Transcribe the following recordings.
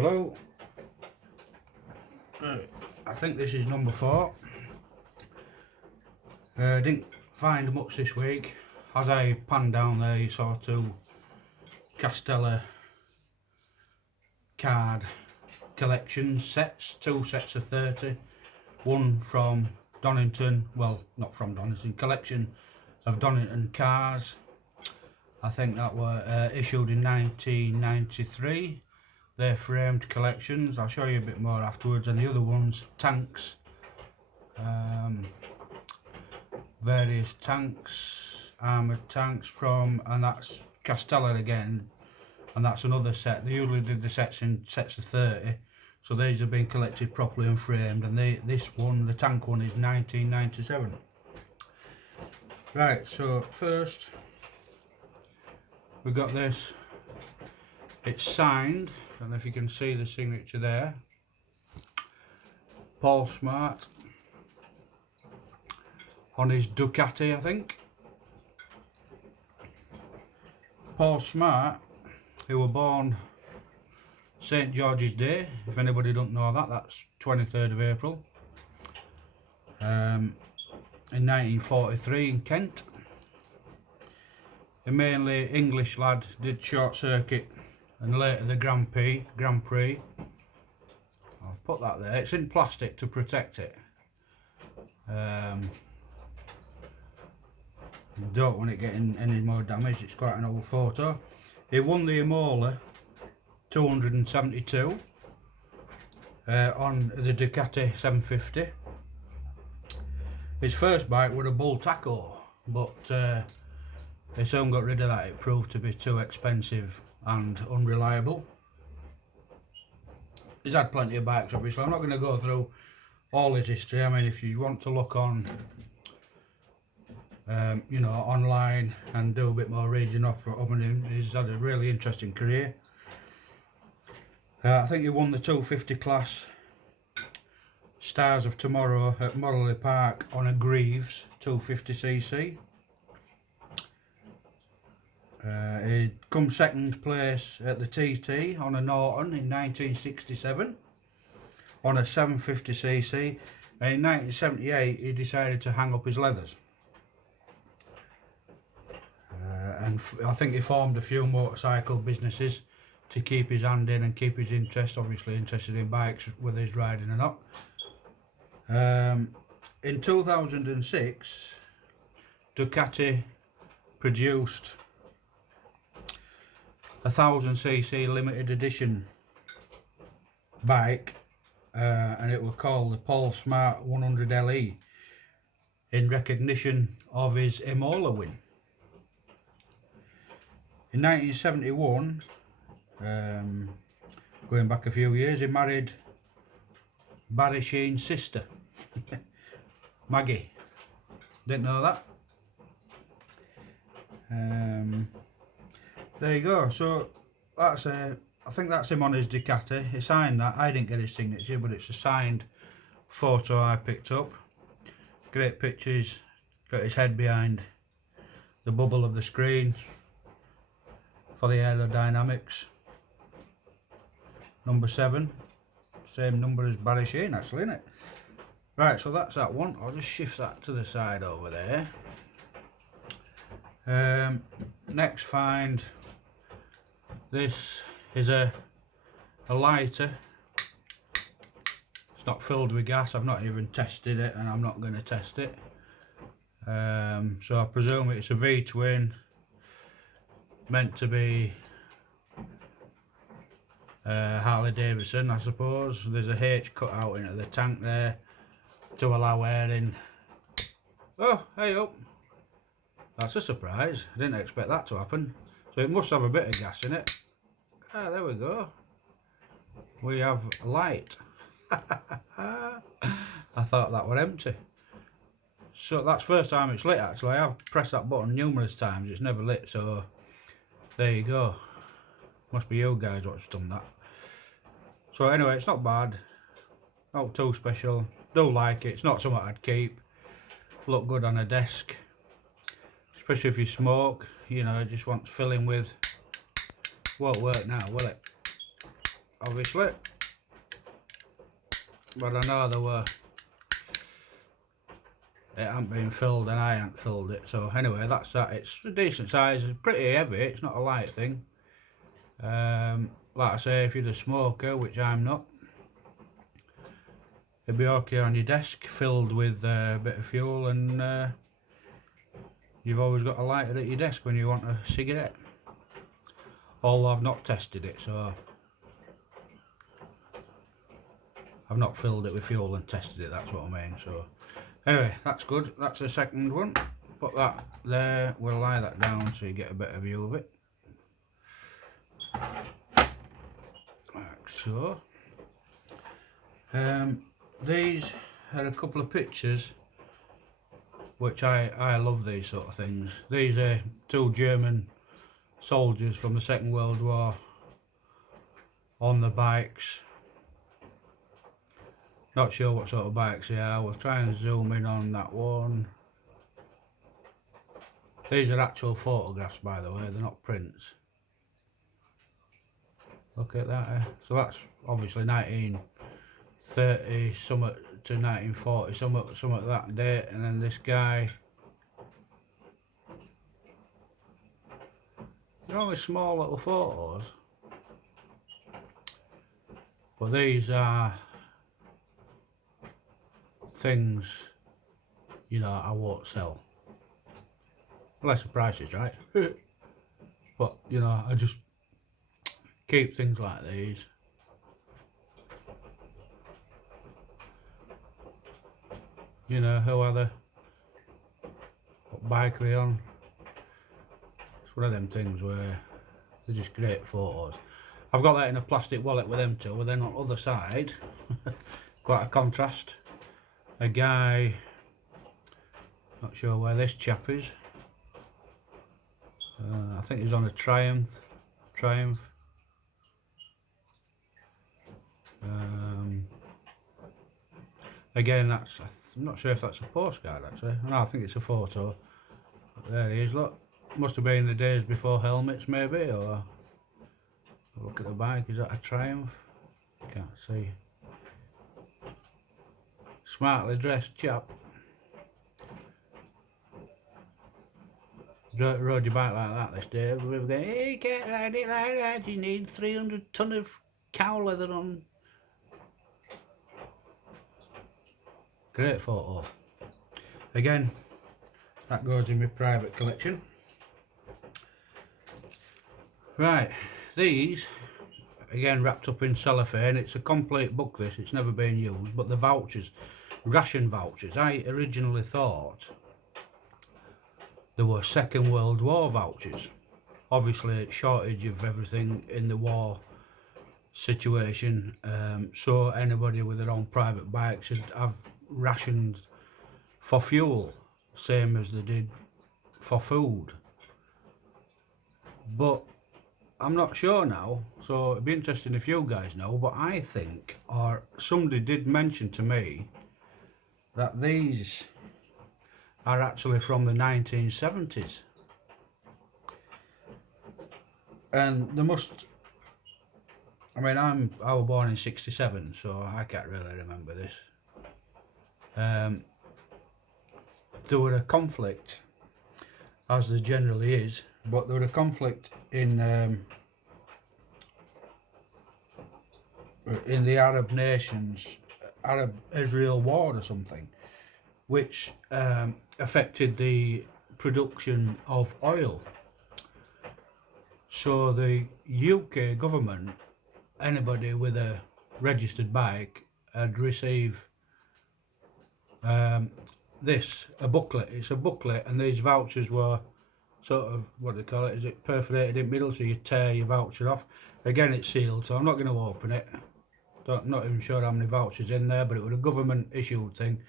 Hello. I think this is number 4. Didn't find much this week. As I panned down there, you saw 2 Castella card collection sets, 2 sets of 30. One from Donington, well, not from Donington, collection of Donington cars. I think that were issued in 1993. They're framed collections. I'll show you a bit more afterwards. And the other ones, tanks, various tanks, armoured tanks from, and that's Castella again, and that's another set. They usually did the sets in sets of 30, so these have been collected properly and framed, and this one, the tank one, is 1997. Right, so first we've got this. It's signed, I don't know if you can see the signature there, Paul Smart, on his Ducati, I think. Paul Smart, who were born St George's Day, if anybody don't know that, that's 23rd of April, in 1943 in Kent. A mainly English lad, did short circuit and later the Grand Prix. I'll put that there. It's in plastic to protect it. Don't want it getting any more damage. It's quite an old photo. He won the Imola 272 on the Ducati 750. His first bike was a Bull Taco, but they soon got rid of that. It proved to be too expensive and unreliable. He's had plenty of bikes, obviously. I'm not going to go through all his history. I mean, if you want to look on you know, online and do a bit more reading up on him, he's had a really interesting career. I think he won the 250 class Stars of Tomorrow at Morley Park on a Greaves 250cc. He come second place at the TT on a Norton in 1967 on a 750cc, and in 1978 he decided to hang up his leathers. And I think he formed a few motorcycle businesses to keep his hand in and keep his interest, obviously interested in bikes, whether he's riding or not. In 2006, Ducati produced a 1000cc limited edition bike, and it was called the Paul Smart 100 LE in recognition of his Imola win. In 1971, going back a few years, he married Barry Sheen's sister, Maggie. Didn't know that. There you go. So that's I think that's him on his Ducati. He signed that. I didn't get his signature, but it's a signed photo I picked up. Great pictures. Got his head behind the bubble of the screen for the aerodynamics. Number 7, same number as Barry Sheen actually, isn't it? Right, so that's that one. I'll just shift that to the side over there. Next find, this is a lighter. It's not filled with gas. I've not even tested it, and I'm not going to test it. So I presume it's a V-twin, meant to be Harley Davidson, I suppose. There's a H cut out into the tank there to allow air in. Oh, hey up! That's a surprise. I didn't expect that to happen. So it must have a bit of gas in it. Ah, there we go. We have light. I thought that were empty. So that's the first time it's lit actually. I have pressed that button numerous times, it's never lit, so there you go. Must be you guys what's done that. So anyway, it's not bad. Not too special. Do like it. It's not something I'd keep. Look good on a desk. Especially if you smoke, you know, just want filling with. Won't work now, will it? obviously, but I know there were, it hadn't been filled and I hadn't filled it. So anyway, that's that. It's a decent size, it's pretty heavy, it's not a light thing. Like I say, if you're a smoker, which I'm not, it'd be okay on your desk, filled with a bit of fuel, and you've always got a lighter at your desk when you want a cigarette. Although I've not tested it, so I've not filled it with fuel and tested it, that's what I mean. So anyway, that's good. That's the second one. Put that there, we'll lie that down so you get a better view of it. Like so. These are a couple of pictures which I love these sort of things. These are two German soldiers from the Second World War on the bikes. Not sure what sort of bikes they are. We'll try and zoom in on that one. These are actual photographs, by the way, they're not prints. Look at that. So that's obviously 1930 something to 1940 something that date, and then this guy. They're only small little photos, but these are things, you know, I won't sell unless the price is right. But you know, I just keep things like these. You know, who are they? What bike are they on? It's one of them things where they're just great photos. I've got that in a plastic wallet with them two, and then on the other side, quite a contrast, a guy, not sure where this chap is, I think he's on a Triumph. Again, that's, I'm not sure if that's a postcard actually, no, I think it's a photo. But there he is, look, must have been the days before helmets maybe, or look at the bike, is that a Triumph? Can't see. Smartly dressed chap. Rode your bike like that this day, everybody was going, hey, you can't ride it like that, you need 300 ton of cow leather on. Great photo. Again, that goes in my private collection. Right, these, again wrapped up in cellophane, it's a complete book this, it's never been used, but the vouchers, ration vouchers, I originally thought there were Second World War vouchers. Obviously shortage of everything in the war situation, so anybody with their own private bikes should have rations for fuel, same as they did for food. But I'm not sure now, so it'd be interesting if you guys know, but I think, or somebody did mention to me, that these are actually from the 1970s. And they must, I mean, I was born in 67, so I can't really remember this. There were a conflict, as there generally is, but there was a conflict in the Arab nations, Arab-Israel war or something, which affected the production of oil. So the UK government, anybody with a registered bike, had received a booklet. It's a booklet, and these vouchers were sort of, what do they call it, is it perforated in the middle, so you tear your voucher off. Again, it's sealed, so I'm not going to open it. Not even sure how many vouchers in there, but it was a government issued thing.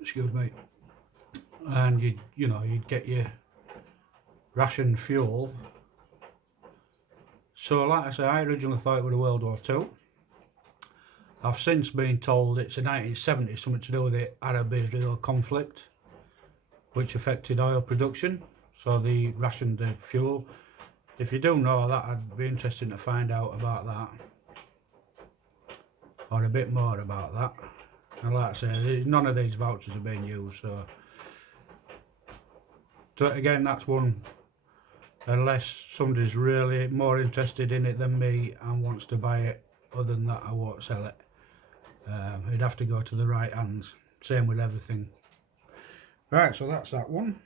Excuse me. And you'd get your ration fuel. So like I say, I originally thought it was World War II. I've since been told it's a 1970s, something to do with the Arab-Israel conflict, which affected oil production, so they rationed the fuel. if you do know that, I'd be interested to find out about that, or a bit more about that. And like I say, none of these vouchers are being used, so again, that's one, unless somebody's really more interested in it than me and wants to buy it. Other than that, I won't sell it. It'd have to go to the right hands. Same with everything. Right, so that's that one.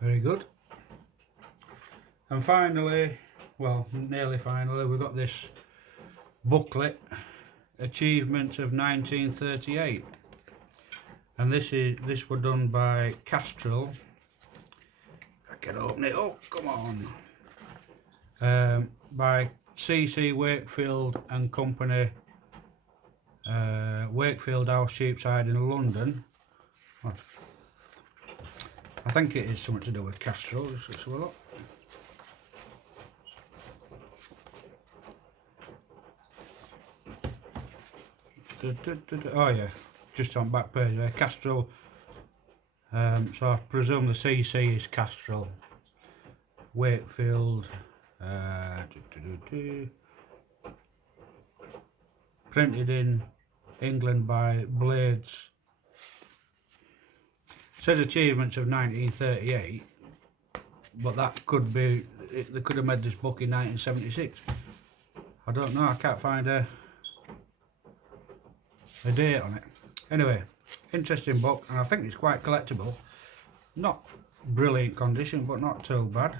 Very good. And finally, well, nearly finally, we've got this booklet, Achievements of 1938. And this was done by Castrol. I can open it up, come on. By C.C. Wakefield and Company, Wakefield House, Cheapside in London. I think it is something to do with Castrol. Let's have a look. Oh yeah, just on back page there, Castrol. So I presume the CC is Castrol. Wakefield. Printed in England by Blades. It says achievements of 1938, but that could be, they could have made this book in 1976. I don't know, I can't find a date on it. Anyway, interesting book, and I think it's quite collectible. Not brilliant condition, but not too bad.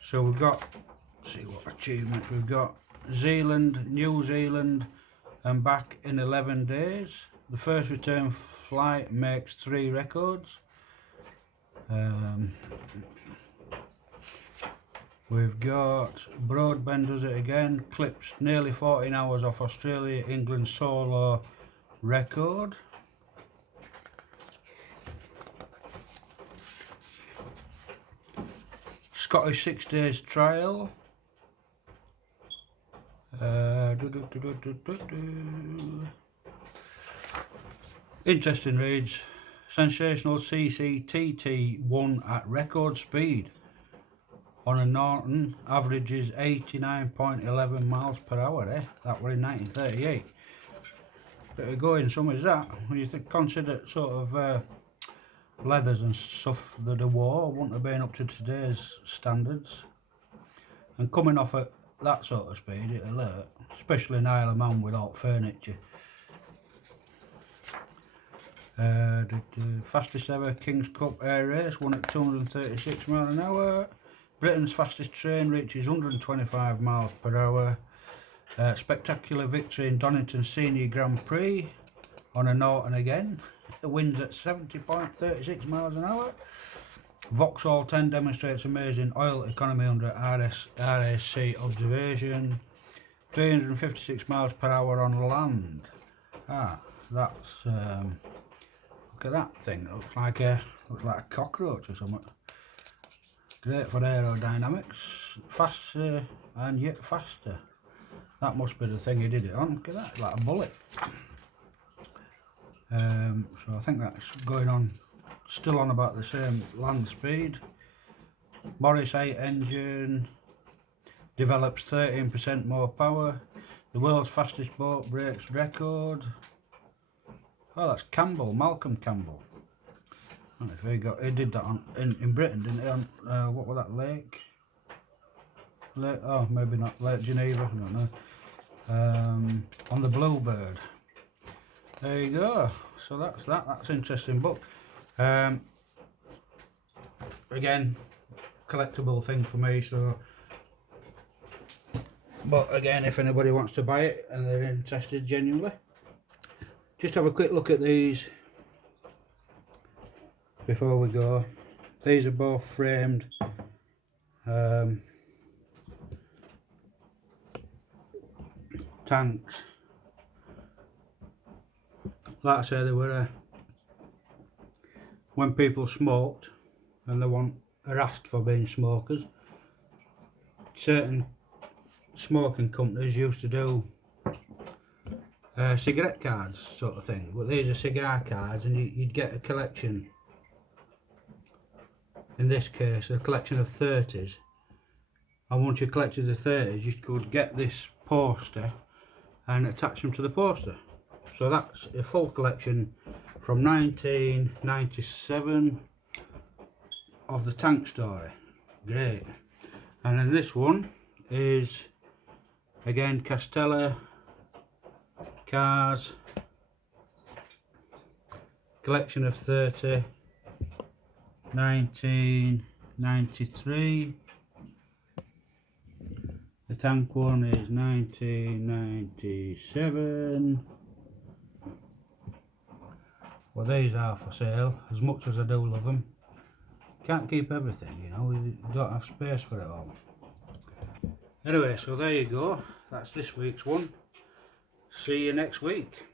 So we've got, let's see what achievements we've got. Zealand, New Zealand and back in 11 days. The first return flight makes 3 records. We've got Broadbent does it again, clips nearly 14 hours off Australia, England solo record. Scottish 6 days trial. Interesting reads. Sensational CCTT won at record speed on a Norton, averages 89.11 miles per hour. That were in 1938. Bit of going some is that when you consider sort of leathers and stuff that are wore wouldn't have been up to today's standards, and coming off at that sort of speed it'll hurt, especially in Isle of Man without furniture. Fastest ever King's Cup air race, won at 236 miles an hour. Britain's fastest train reaches 125 miles per hour. Spectacular victory in Donington Senior Grand Prix on a Norton again. It wins at 70.36 miles an hour. Vauxhall 10 demonstrates amazing oil economy under RSC observation. 356 miles per hour on land. That's look at that thing. It looks like a cockroach or something. Great for aerodynamics. Faster and yet faster. That must be the thing he did it on. Look at that, like a bullet. So I think that's going on, still on about the same land speed. Morris 8 engine, develops 13% more power. The world's fastest boat breaks record. Oh, that's Campbell, Malcolm Campbell. I don't know if he did that in Britain, didn't he? On what was that, Lake? Oh, maybe not, Lake Geneva, I don't know. On the Bluebird. There you go. So that's an interesting book. Again, collectible thing for me. So, but again, if anybody wants to buy it and they're interested genuinely, just have a quick look at these before we go. These are both framed. Tanks. Like I say, they were when people smoked and they weren't harassed for being smokers. Certain smoking companies used to do cigarette cards sort of thing, but these are cigar cards, and you'd get a collection in this case a collection of 30s, and once you collected the 30s you could get this poster and attach them to the poster. So that's a full collection from 1997 of the tank story. Great. And then this one is again Castella cars, collection of 30, 1993. The tank one is 1997. Well, these are for sale, as much as I do love them. Can't keep everything, you know, you don't have space for it all. Anyway, so there you go, that's this week's one. See you next week.